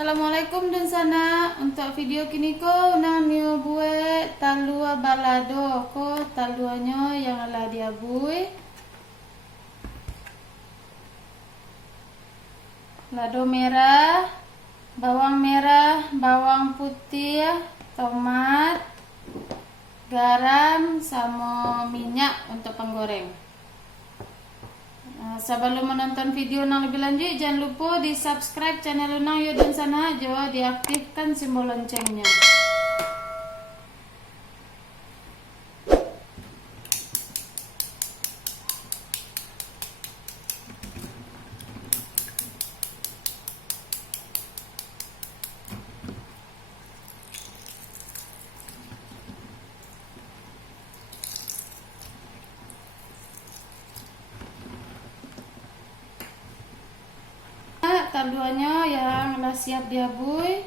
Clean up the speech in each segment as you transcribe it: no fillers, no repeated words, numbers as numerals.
Assalamualaikum dan sana. Untuk video kini ko nang niyo buat talua balado ko taluanyo yang ala dia bui. Lado merah, bawang putih, tomat, garam sama minyak untuk penggoreng. Sebelum menonton video yang lebih lanjut, jangan lupa di subscribe channel Lunang Yo dan sana juga diaktifkan simbol loncengnya. Taluannya yang telah siap diabui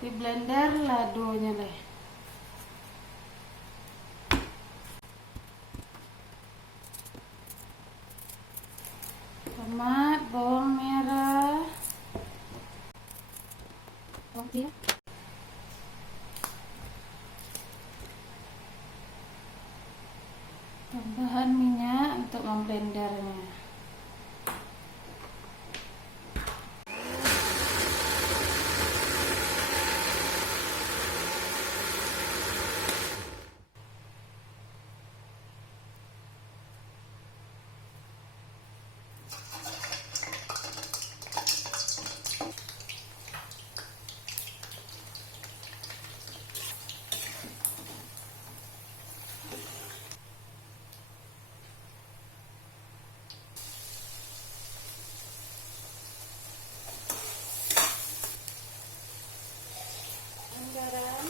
di blender ladonya lah. Tomat, bawang merah, bawang putih, tambahan minyak untuk memblendernya. Garam,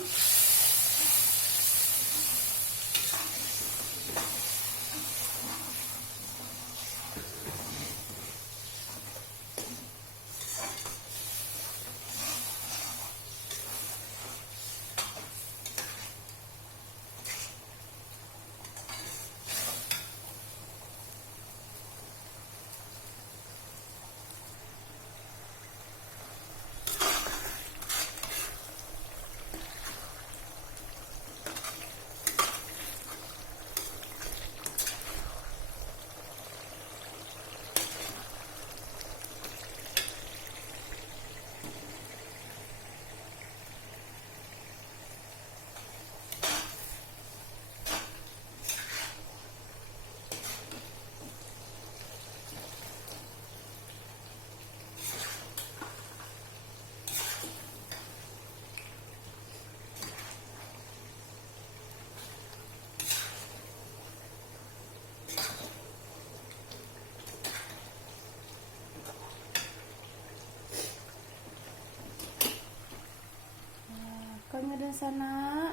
kami di sana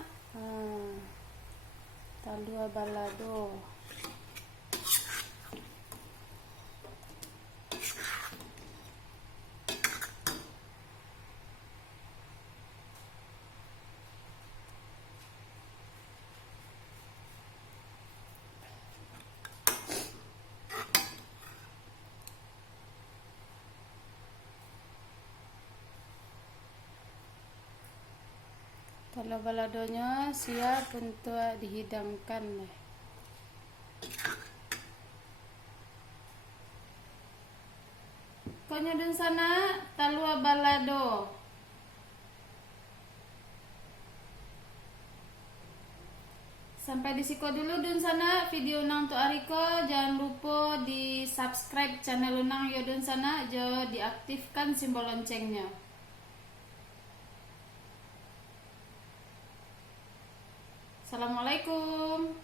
talua balado. Kalau baladonya siap untuk dihidangkan. Pokoknya di sana talua balado. Sampai di siko dulu dun sana video nang tu ariko. Jangan lupa di subscribe channel Lunang Yo dun sana, jo diaktifkan simbol loncengnya. Assalamualaikum.